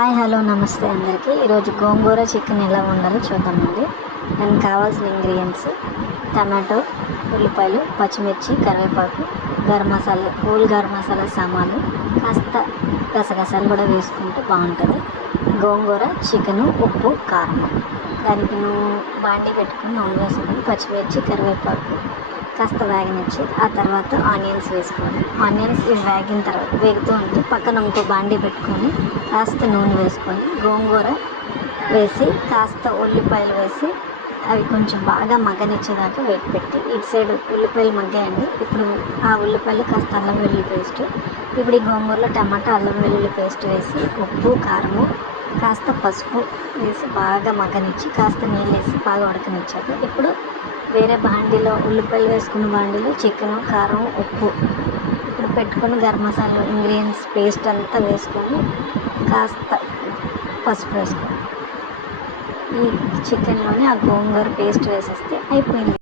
Hi hello నమస్తే అందరికీ. ఈరోజు గోంగూర చికెన్ ఎలా వండాలో చూద్దామండి. దానికి కావాల్సిన ఇంగ్రీడియంట్స్: టమాటో, ఉల్లిపాయలు, పచ్చిమిర్చి, కరివేపాకు, గరం మసాలా, హోల్ గరం మసాలా సామాన్లు, కాస్త గసగసాలు కూడా వేసుకుంటే బాగుంటుంది. గోంగూర, చికెను, ఉప్పు, కారం. దానికి బాండి పెట్టుకుని నూనె వేసుకొని పచ్చిమిర్చి, కరివేపాకు కాస్త వేగనిచ్చి ఆ తర్వాత ఆనియన్స్ వేసుకోవాలి. ఆనియన్స్ వేగిన తర్వాత వేగుతూ ఉంటే పక్కన ఇంకో బాండి పెట్టుకొని కాస్త నూనె వేసుకొని గోంగూర వేసి కాస్త ఉల్లిపాయలు వేసి అవి కొంచెం బాగా మగ్గనిచ్చేదాకా పెట్టి ఇటు సైడ్ ఉల్లిపాయలు మగ్గాయండి. ఇప్పుడు ఆ ఉల్లిపాయలు కాస్త అల్లం వెల్లుల్లి పేస్ట్, ఇప్పుడు ఈ గోంగూరలో టమాటా అల్లం వెల్లుల్లి పేస్ట్ వేసి ఉప్పు, కారము, కాస్త పసుపు వేసి బాగా మగ్గనిచ్చి కాస్త నీళ్ళు వేసి బాగా ఉడకనిచ్చాక ఇప్పుడు వేరే బాండీలో ఉల్లిపాయలు వేసుకున్న బాండీలో చికెను, కారం, ఉప్పు ఇప్పుడు పెట్టుకొని గరం మసాలా ఇంగ్రీడియంట్స్ పేస్ట్ అంతా వేసుకొని కాస్త పసుపు వేసుకొని ఈ చికెన్లోనే ఆ గోంగూర పేస్ట్ వేసేస్తే అయిపోయింది.